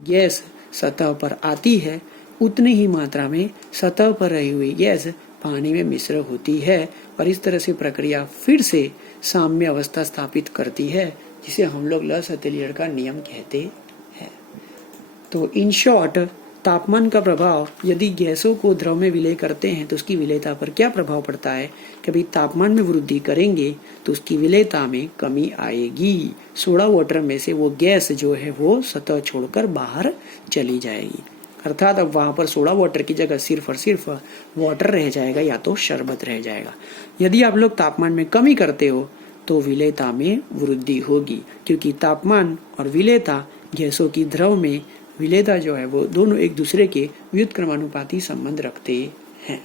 Gas सतह पर आती है उतनी ही मात्रा में सतह पर रही हुई गैस पानी में मिश्र होती है और इस तरह से प्रक्रिया फिर से साम्य अवस्था स्थापित करती है, जिसे हम लोग लसतेलियर का नियम कहते हैं। तो इन शॉर्ट, तापमान का प्रभाव यदि गैसों को द्रव में विलय करते हैं तो उसकी विलयता पर क्या प्रभाव पड़ता है कि भाई तापमान में वृद्धि करेंगे तो उसकी विलयता में कमी आएगी। सोडा वाटर में से वो गैस जो है वो सतह छोड़कर बाहर चली जाएगी, अर्थात अब वहां पर सोडा वाटर की जगह सिर्फ और सिर्फ वाटर रह जाएगा या तो शरबत रह जाएगा। यदि आप लोग तापमान में कमी करते हो तो विलयता में वृद्धि होगी, क्योंकि तापमान और विलयता गैसों की द्रव में विलयता जो है वो दोनों एक दूसरे के व्युत्क्रमानुपाती संबंध रखते हैं।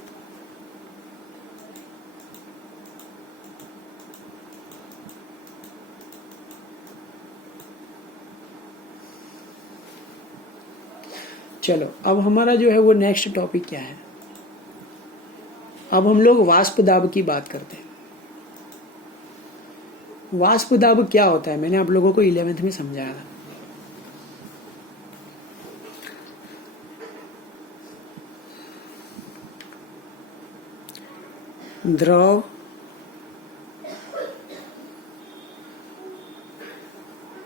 चलो अब हमारा जो है वो नेक्स्ट टॉपिक क्या है, अब हम लोग वाष्प दाब की बात करते हैं। वाष्प दाब क्या होता है मैंने आप लोगों को 11th में समझाया था। द्रव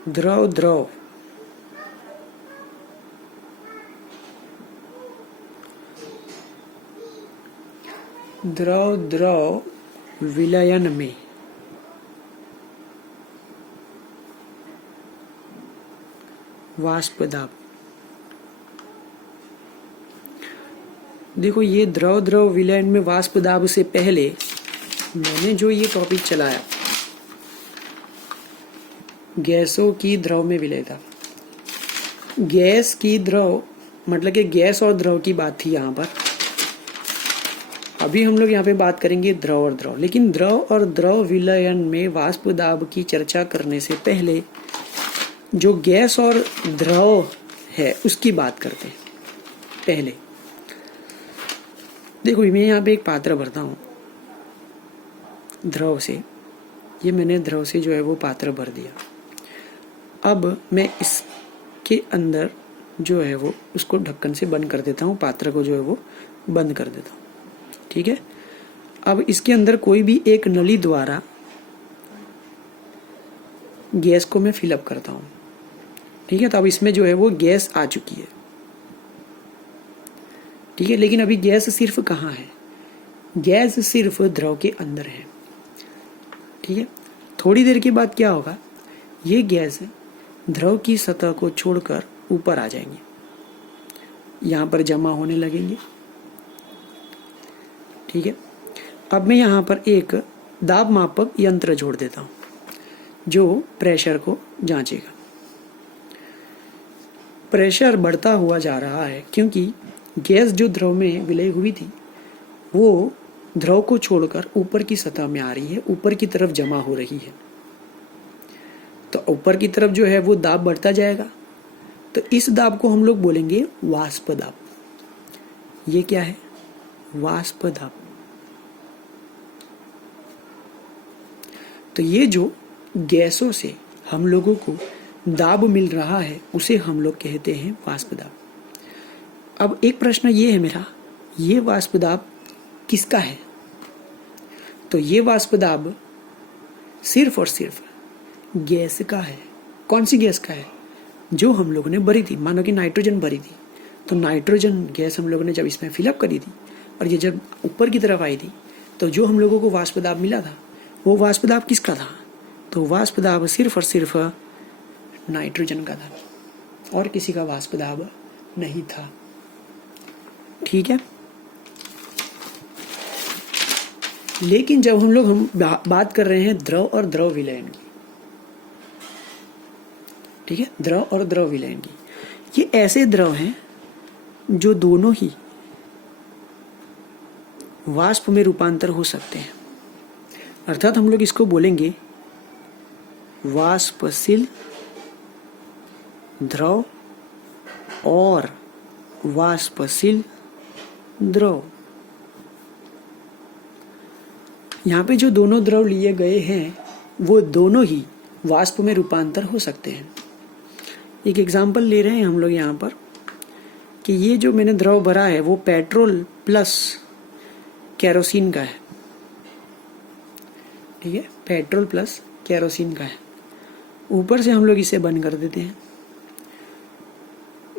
द्रव द्रव द्रव द्रव विलयन में वाष्प दाब। देखो ये द्रव द्रव विलयन में वाष्प दाब से पहले मैंने जो ये टॉपिक चलाया गैसों की द्रव में विलयता, गैस की द्रव मतलब कि गैस और द्रव की बात थी यहाँ पर। अभी हम लोग यहाँ पे बात करेंगे द्रव और द्रव, लेकिन द्रव और द्रव विलयन में वाष्प दाब की चर्चा करने से पहले जो गैस और द्रव है उसकी बात करते हैं। पहले देखो मैं यहाँ पे एक पात्र भरता हूँ द्रव से, ये मैंने द्रव से जो है वो पात्र भर दिया। अब मैं इसके अंदर जो है वो उसको ढक्कन से बंद कर देता हूँ, पात्र को जो है वो बंद कर देता हूँ, ठीक है। अब इसके अंदर कोई भी एक नली द्वारा गैस को मैं फिलअप करता हूँ, ठीक है। तो अब इसमें जो है वो गैस आ चुकी है, ठीक है। लेकिन अभी गैस सिर्फ कहाँ है, गैस सिर्फ द्रव के अंदर है, ठीक है। थोड़ी देर के बाद क्या होगा, ये गैस द्रव की सतह को छोड़कर ऊपर आ जाएंगे, यहां पर जमा होने लगेंगे, ठीक है। अब मैं यहां पर एक दाब मापक यंत्र जोड़ देता हूं जो प्रेशर को जांचेगा। प्रेशर बढ़ता हुआ जा रहा है क्योंकि गैस जो द्रव में विलय हुई थी वो द्रव को छोड़कर ऊपर की सतह में आ रही है, ऊपर की तरफ जमा हो रही है। तो ऊपर की तरफ जो है वो दाब बढ़ता जाएगा, तो इस दाब को हम लोग बोलेंगे वाष्प दाब। ये क्या है, वाष्प दाब। तो ये जो गैसों से हम लोगों को दाब मिल रहा है उसे हम लोग कहते हैं वाष्प दाब। अब एक प्रश्न ये है मेरा, ये वाष्प दाब किसका है? तो ये वाष्प दाब सिर्फ और सिर्फ गैस का है। कौन सी गैस का है? जो हम लोगों ने भरी थी, मानो कि नाइट्रोजन भरी थी, तो नाइट्रोजन गैस हम लोगों ने जब इसमें फिलअप करी थी और ये जब ऊपर की तरफ आई थी तो जो हम लोगों को वाष्प दाब मिला था वो वाष्प दाब किसका था? तो वाष्प दाब सिर्फ और सिर्फ नाइट्रोजन का था और किसी का वाष्प दाब नहीं था, ठीक है। लेकिन जब हम बात कर रहे हैं द्रव और द्रव विलयन की, ठीक है, द्रव और द्रव विलयन की, ये ऐसे द्रव हैं जो दोनों ही वाष्प में रूपांतर हो सकते हैं। अर्थात हम लोग इसको बोलेंगे वाष्पशील द्रव और वाष्पशील द्रव। यहाँ पे जो दोनों द्रव लिए गए हैं वो दोनों ही वाष्प में रूपांतर हो सकते हैं। एक एग्जाम्पल ले रहे हैं हम लोग यहाँ पर कि ये जो मैंने द्रव भरा है वो पेट्रोल प्लस केरोसिन का है। ठीक है, पेट्रोल प्लस केरोसिन का है। ऊपर से हम लोग इसे बंद कर देते हैं,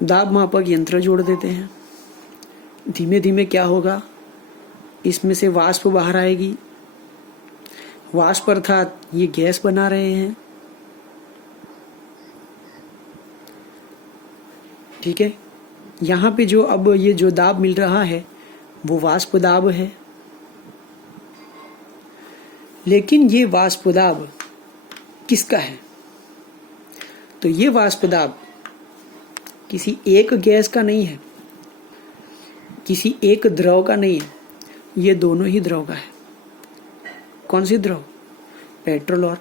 दाब मापक यंत्र जोड़ देते हैं। धीमे धीमे क्या होगा, इसमें से वाष्प बाहर आएगी। वाष्प अर्थात ये गैस बना रहे हैं। ठीक है, यहाँ पे जो अब ये जो दाब मिल रहा है वो वाष्प दाब है। लेकिन ये वाष्प दाब किसका है? तो ये वाष्प दाब किसी एक गैस का नहीं है, किसी एक द्रव का नहीं है, ये दोनों ही द्रव का है। कौन सी द्रव? पेट्रोल और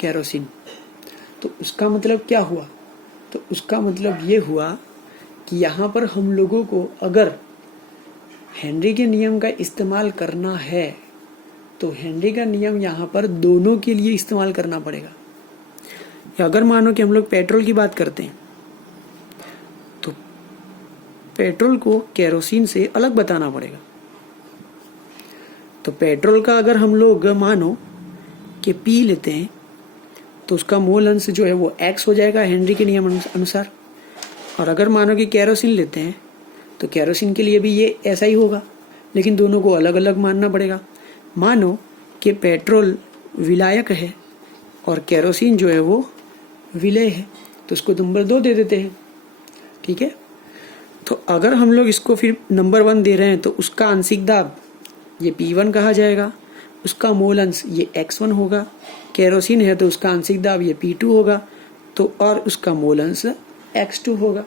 केरोसिन। तो उसका मतलब क्या हुआ? तो उसका मतलब ये हुआ कि यहाँ पर हम लोगों को अगर हेनरी के नियम का इस्तेमाल करना है तो हेनरी का नियम यहाँ पर दोनों के लिए इस्तेमाल करना पड़ेगा। या अगर मानो कि हम लोग पेट्रोल की बात करते हैं तो पेट्रोल को केरोसिन से अलग बताना पड़ेगा। तो पेट्रोल का अगर हम लोग मानो कि पी लेते हैं तो उसका मोल अंश जो है वो एक्स हो जाएगा हेनरी के नियम अनुसार। और अगर मानो कि केरोसिन लेते हैं तो केरोसिन के लिए भी ये ऐसा ही होगा, लेकिन दोनों को अलग अलग मानना पड़ेगा। मानो कि पेट्रोल विलायक है और केरोसिन जो है वो विलेय है, तो उसको नंबर 2 दे देते हैं। ठीक है, तो अगर हम लोग इसको फिर नंबर 1 दे रहे हैं तो उसका आंशिक दाब ये P1 कहा जाएगा, उसका मोल अंश ये X1 होगा। केरोसिन है तो उसका आंशिक दाब ये P2 होगा, तो और उसका मोल अंश X2 होगा।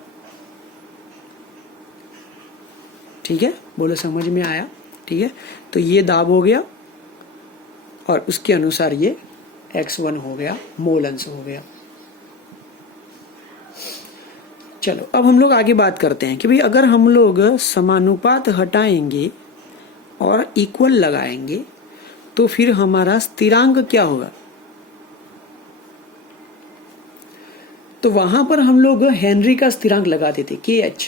ठीक है, बोलो समझ में आया? ठीक है, तो ये दाब हो गया और उसके अनुसार ये X1 हो गया, मोल अंश हो गया। चलो अब हम लोग आगे बात करते हैं कि भाई अगर हम लोग समानुपात हटाएंगे और इक्वल लगाएंगे तो फिर हमारा स्थिरांक क्या होगा? तो वहां पर हम लोग हेनरी का स्थिरांक लगाते थे KH,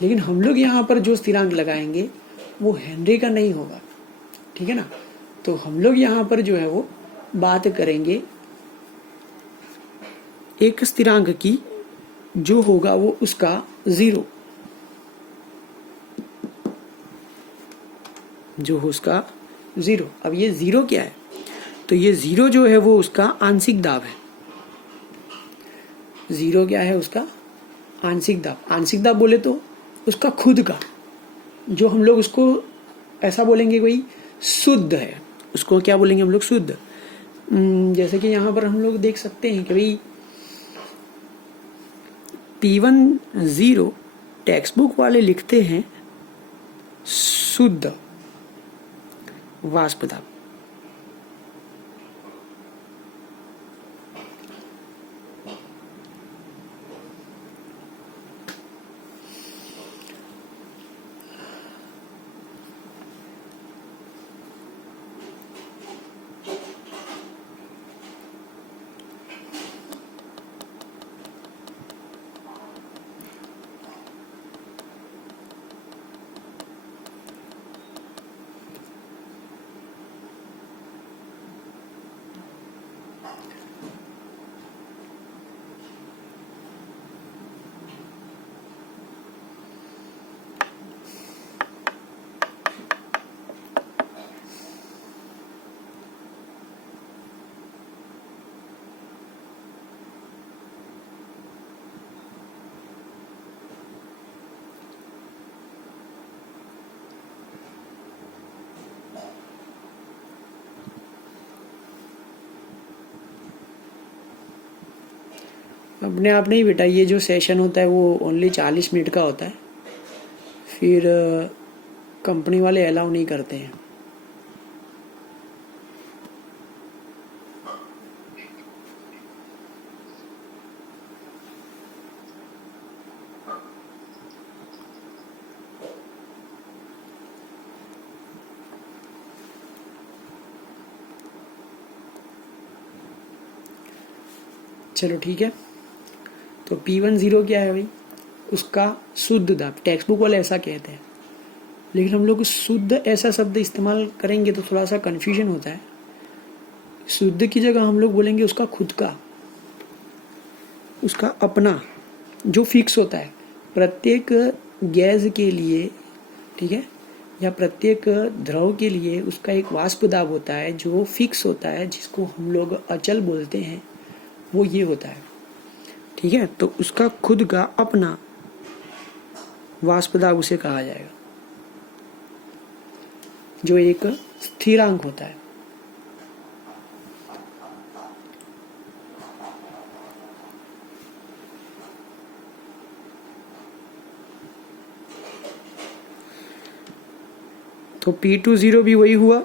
लेकिन हम लोग यहाँ पर जो स्थिरांक लगाएंगे वो हेनरी का नहीं होगा। ठीक है ना, तो हम लोग यहाँ पर जो है वो बात करेंगे एक स्थिरांक की जो होगा वो उसका 0, जो हो उसका 0। अब ये 0 क्या है? तो ये 0 जो है वो उसका आंशिक दाब है। 0 क्या है? उसका आंशिक दाब। आंशिक दाब बोले तो उसका खुद का, जो हम लोग उसको ऐसा बोलेंगे कोई शुद्ध है, उसको क्या बोलेंगे हम लोग? शुद्ध। जैसे कि यहाँ पर हम लोग देख सकते हैं कि भाई P1 0 टेक्स्ट बुक वाले लिखते हैं शुद्ध वाष्प दाब। अपने आप नहीं बेटा, ये जो सेशन होता है वो ओनली 40 मिनट का होता है, फिर कंपनी वाले अलाउ नहीं करते हैं। चलो ठीक है, तो P10 क्या है भाई, उसका शुद्ध दाब, टेक्स्ट बुक वाले ऐसा कहते हैं, लेकिन हम लोग शुद्ध ऐसा शब्द इस्तेमाल करेंगे तो थोड़ा सा कन्फ्यूजन होता है। शुद्ध की जगह हम लोग बोलेंगे उसका खुद का, उसका अपना, जो फिक्स होता है प्रत्येक गैस के लिए, ठीक है, या प्रत्येक द्रव के लिए उसका एक वाष्प दाब होता है जो फिक्स होता है, जिसको हम लोग अचल बोलते हैं, वो ये होता है, ठीक है। तो उसका खुद का अपना वाष्प दाब उसे कहा जाएगा, जो एक स्थिरांक होता है। तो P20 भी वही हुआ,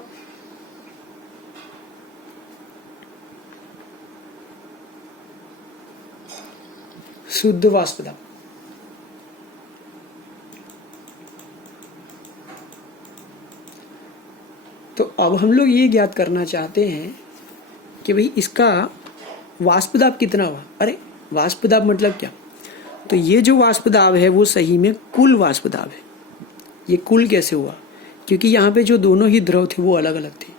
शुद्ध वाष्प दाब। तो अब हम लोग ये ज्ञात करना चाहते हैं कि भाई इसका वाष्प दाब कितना हुआ। अरे वाष्प दाब मतलब क्या, तो ये जो वाष्प दाब है वो सही में कुल वाष्प दाब है। ये कुल कैसे हुआ, क्योंकि यहाँ पे जो दोनों ही द्रव थे वो अलग अलग थे,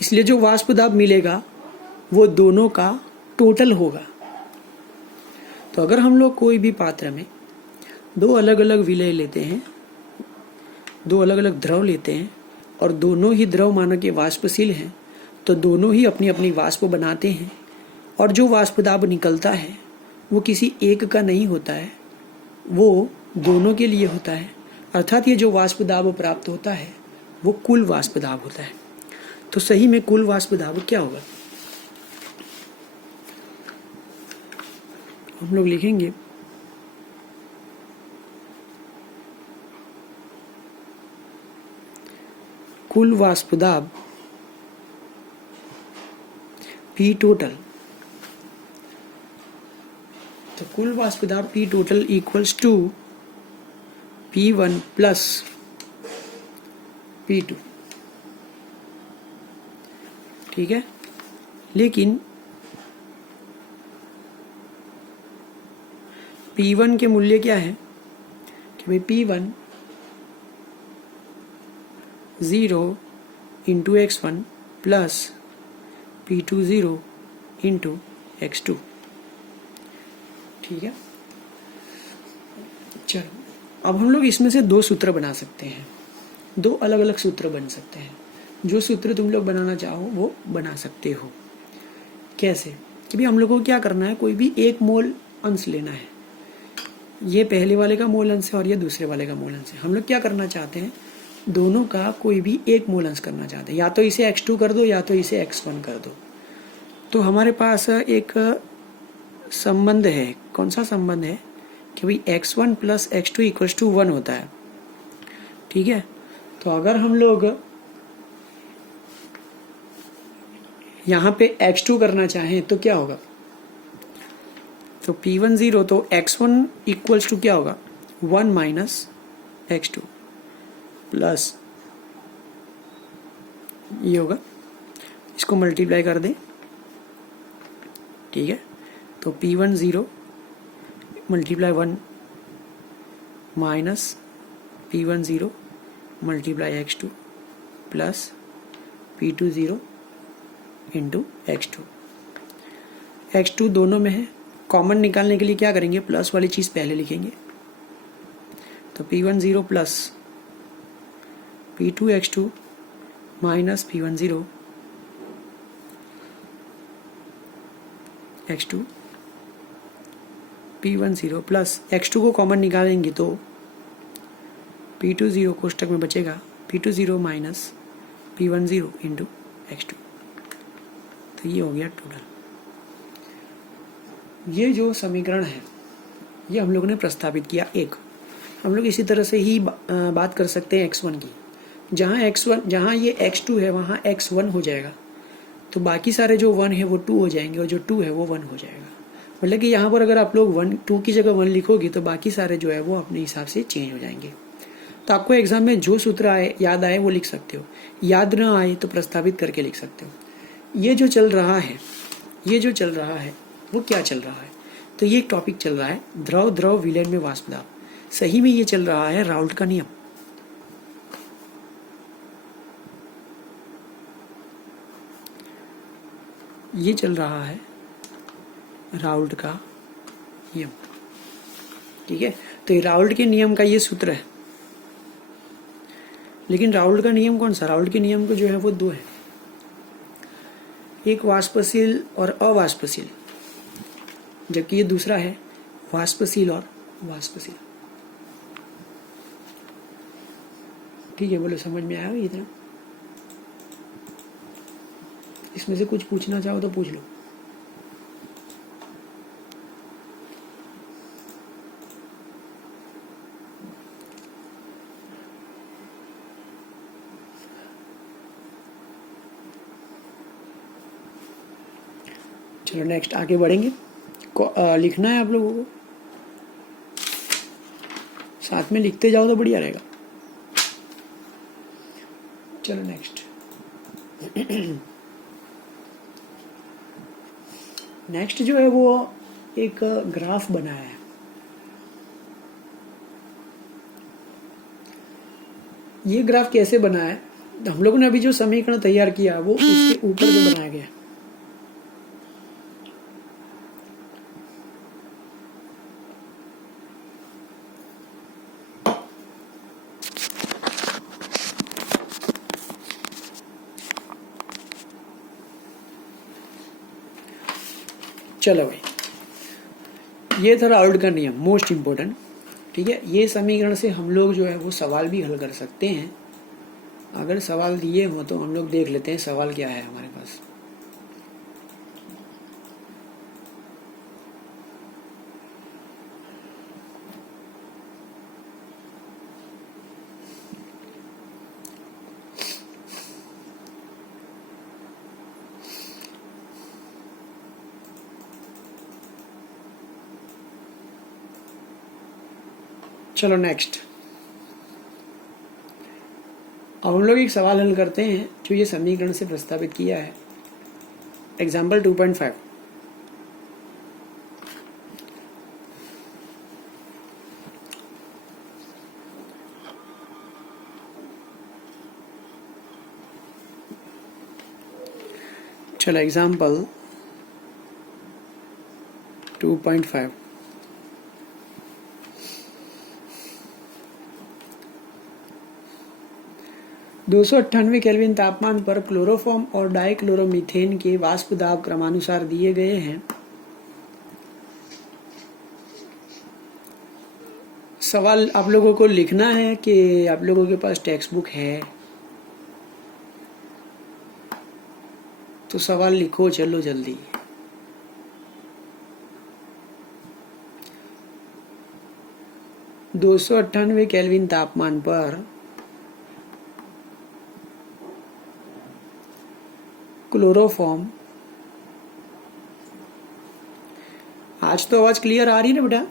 इसलिए जो वाष्प दाब मिलेगा वो दोनों का टोटल होगा। तो अगर हम लोग कोई भी पात्र में दो अलग अलग विलय लेते हैं, दो अलग अलग द्रव लेते हैं, और दोनों ही द्रव मानो कि वाष्पशील हैं, तो दोनों ही अपनी अपनी वाष्प बनाते हैं, और जो वाष्प दाब निकलता है वो किसी एक का नहीं होता है, वो दोनों के लिए होता है। अर्थात ये जो वाष्प दाब प्राप्त होता है वो कुल वाष्प दाब होता है। तो सही में कुल वाष्प दाब क्या होगा, हम लोग लिखेंगे कुल वाष्प दाब P टोटल। तो कुल वाष्प दाब P total equals to P1 plus P2, ठीक है। लेकिन P1 के मूल्य क्या है कि भाई P1 0 into x1 plus P2 0 into x2, ठीक है। चलो अब हम लोग इसमें से दो सूत्र बना सकते हैं, दो अलग अलग सूत्र बन सकते हैं। जो सूत्र तुम लोग बनाना चाहो वो बना सकते हो। कैसे कि भाई हम लोग को क्या करना है, कोई भी एक मोल अंश लेना है, ये पहले वाले का मोल अंश है और ये दूसरे वाले का मोल अंश है। हम लोग क्या करना चाहते हैं, दोनों का कोई भी एक मोल अंश करना चाहते हैं, या तो इसे x2 कर दो या तो इसे x1 कर दो। तो हमारे पास एक संबंध है, कौन सा संबंध है कि भाई x1 plus x2 equals to 1 होता है, ठीक है। तो अगर हम लोग यहाँ पे x2 करना चाहें तो क्या होगा, तो P10 तो x1 इक्वल्स टू क्या होगा 1 माइनस x2 प्लस ये होगा, इसको मल्टीप्लाई कर दें, ठीक है। तो P10 multiply 1 minus P10 multiply x2 plus P20 into x2। x2 दोनों में है, कॉमन निकालने के लिए क्या करेंगे, प्लस वाली चीज़ पहले लिखेंगे। तो P10 plus P2 x2 minus P10 x2 P10 plus x2 को कॉमन निकालेंगे तो P20 कोष्टक में बचेगा P20 minus P10 into x2। तो ये हो गया टोटल। ये जो समीकरण है ये हम लोगों ने प्रस्तावित किया एक। हम लोग इसी तरह से ही बात कर सकते हैं x1 की, जहाँ ये x2 है वहाँ x1 हो जाएगा, तो बाकी सारे जो 1 है वो 2 हो जाएंगे और जो 2 है वो 1 हो जाएगा। मतलब कि यहाँ पर अगर आप लोग 2 की जगह 1 लिखोगे तो बाकी सारे जो है वो अपने हिसाब से चेंज हो जाएंगे। तो आपको एग्जाम में जो सूत्र याद आए वो लिख सकते हो, याद ना आए तो प्रस्तावित करके लिख सकते हो। ये जो चल रहा है वो क्या चल रहा है, तो ये एक टॉपिक चल रहा है, द्रव द्रव विलयन में वाष्प दाब। सही में ये चल रहा है राउल्ट का नियम। ये चल रहा है राउल्ट का नियम, ठीक है। तो ये राउल्ट के नियम का ये सूत्र है। लेकिन राउल्ट का नियम कौन सा? राउल्ट के नियम को जो है वो दो है, एक वाष्पशील और अवाष्पशील, जबकि ये दूसरा है वाष्पशील और वाष्पशील। ठीक है, बोलो समझ में आया इतना? इसमें से कुछ पूछना चाहो तो पूछ लो। चलो नेक्स्ट आगे बढ़ेंगे। लिखना है आप लोगों को, साथ में लिखते जाओ तो बढ़िया रहेगा। चलो नेक्स्ट। नेक्स्ट जो है वो एक ग्राफ बनाया है। ये ग्राफ कैसे बना है? हम लोगों ने अभी जो समीकरण तैयार किया वो उसके ऊपर जो बनाया गया है। चलो भाई, ये था राउल्ट का नियम, मोस्ट इंपोर्टेंट। ठीक है, ये समीकरण से हम लोग जो है वो सवाल भी हल कर सकते हैं। अगर सवाल दिए हो तो हम लोग देख लेते हैं सवाल क्या है हमारे पास। चलो नेक्स्ट, अब हम लोग एक सवाल हल करते हैं जो ये समीकरण से प्रस्तावित किया है। एग्जाम्पल 2.5। चलो एग्जाम्पल 2.5। दो सौ 98 केल्विन तापमान पर क्लोरोफॉर्म और डाइक्लोरोमीथेन के वाष्प दाब क्रमानुसार दिए गए हैं। सवाल आप लोगों को लिखना है कि आप लोगों के पास टेक्स्ट बुक है तो सवाल लिखो, चलो जल्दी। दो सौ 98 केल्विन तापमान पर क्लोरोफॉर्म, आज तो आवाज क्लियर आ रही है ना बेटा?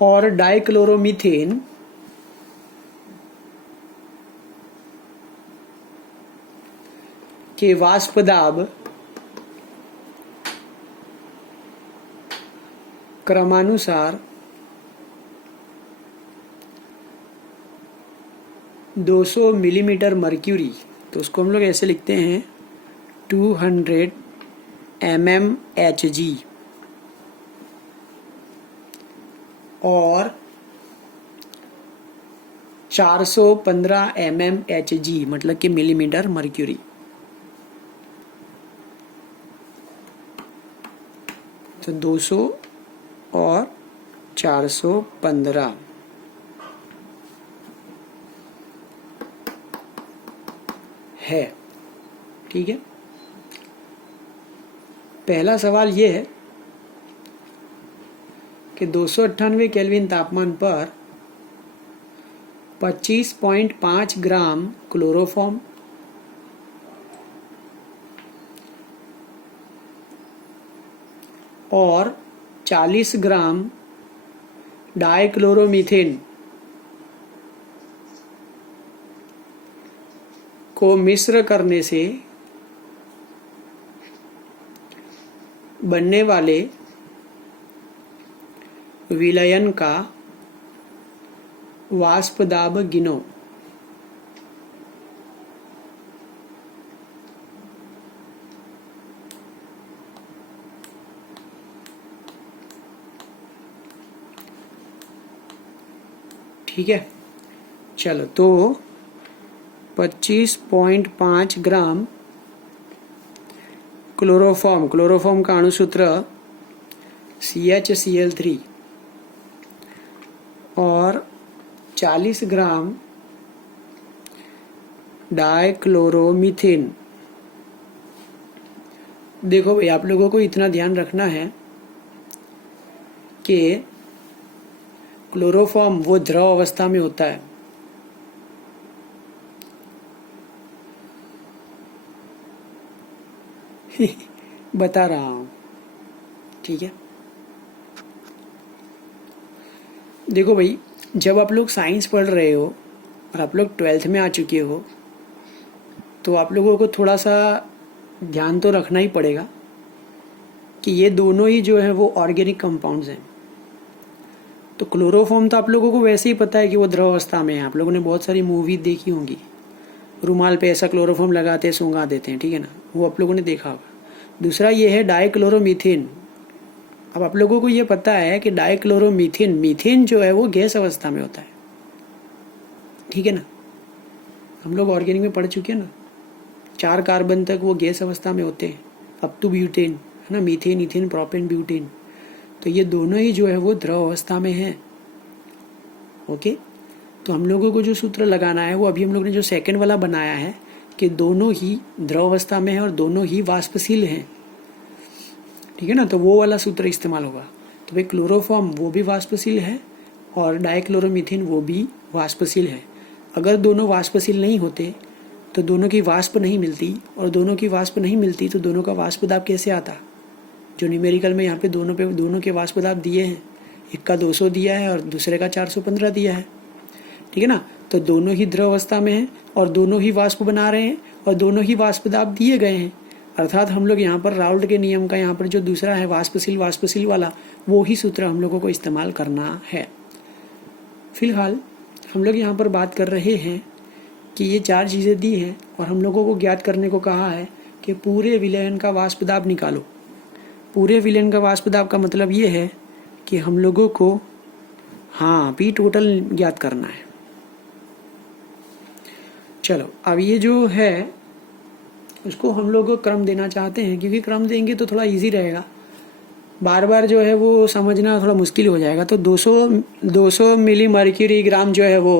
और डाइक्लोरोमीथेन के वाष्प दाब क्रमानुसार 200 मिलीमीटर मर्क्यूरी, तो उसको हम लोग ऐसे लिखते हैं 200 mmHg, और 415 mmHg मतलब कि मिलीमीटर मर्क्यूरी। तो 200 और 415 है। ठीक है, पहला सवाल ये है कि 298 केल्विन तापमान पर 25.5 ग्राम क्लोरोफॉर्म और 40 ग्राम डाइक्लोरोमीथेन को मिश्र करने से बनने वाले विलयन का वाष्प दाब गिनो। ठीक है, चलो तो 25.5 ग्राम क्लोरोफॉर्म का अणुसूत्र CHCl3 और 40 ग्राम डाइक्लोरोमीथेन। देखो भाई, आप लोगों को इतना ध्यान रखना है कि क्लोरोफॉर्म वो द्रव अवस्था में होता है, बता रहा हूं, ठीक है। देखो भाई, जब आप लोग साइंस पढ़ रहे हो और आप लोग 12th में आ चुके हो तो आप लोगों को थोड़ा सा ध्यान तो रखना ही पड़ेगा कि ये दोनों ही जो है वो ऑर्गेनिक कंपाउंड्स हैं। तो क्लोरोफॉर्म तो आप लोगों को वैसे ही पता है कि वो द्रव अवस्था में है, आप लोगों ने बहुत सारी मूवी देखी होंगी, रुमाल पे ऐसा क्लोरोफॉर्म लगाते हैं, सूंघा देते हैं, ठीक है ना, वो आप लोगों ने देखा होगा। दूसरा ये है डाइक्लोरोमीथेन। अब आप लोगों को ये पता है कि मीथेन जो है वो गैस अवस्था में होता है, ठीक है ना, हम लोग ऑर्गेनिक में पढ़ चुके हैं ना, 4 कार्बन तक वो गैस अवस्था में होते हैं, अप टू ब्यूटेन, है ना, मीथेन, इथेन, प्रोपेन, ब्यूटेन। तो ये दोनों ही जो है वो द्रव अवस्था में है। ओके, तो हम लोगों को जो सूत्र लगाना है वो अभी हम लोग ने जो सेकंड वाला बनाया है कि दोनों ही द्रव अवस्था में है और दोनों ही वाष्पशील हैं, ठीक है ना, तो वो वाला सूत्र इस्तेमाल होगा। तो भाई क्लोरोफॉर्म वो भी वाष्पशील है और डाइक्लोरोमीथेन वो भी वाष्पशील है। अगर दोनों वाष्पशील नहीं होते तो दोनों की वाष्प नहीं मिलती, और दोनों की वाष्प नहीं मिलती तो दोनों का वाष्प दाब कैसे आता। जो न्यूमेरिकल में यहाँ पे दोनों के वाष्प दाब दिए हैं, एक का 200 दिया है और दूसरे का 415 दिया है, ठीक है ना। तो दोनों ही द्रव अवस्था में हैं और दोनों ही वाष्प बना रहे हैं और दोनों ही वाष्प दाब दिए गए हैं। अर्थात हम लोग यहाँ पर राउल्ट के नियम का यहाँ पर जो दूसरा है वाष्पशील वाला, वो ही सूत्र हम लोगों को इस्तेमाल करना है। फिलहाल हम लोग यहाँ पर बात कर रहे हैं कि ये 4 चीज़ें दी हैं और हम लोगों को ज्ञात करने को कहा है कि पूरे विलयन का वाष्प दाब निकालो। पूरे विलयन का वाष्प दाब का मतलब ये है कि हम लोगों को पी टोटल ज्ञात करना है। चलो, अब ये जो है उसको हम लोग क्रम देना चाहते हैं, क्योंकि क्रम देंगे तो थोड़ा इजी रहेगा, बार बार जो है वो समझना थोड़ा मुश्किल हो जाएगा। तो 200 मिली मर्क्यूरी ग्राम जो है वो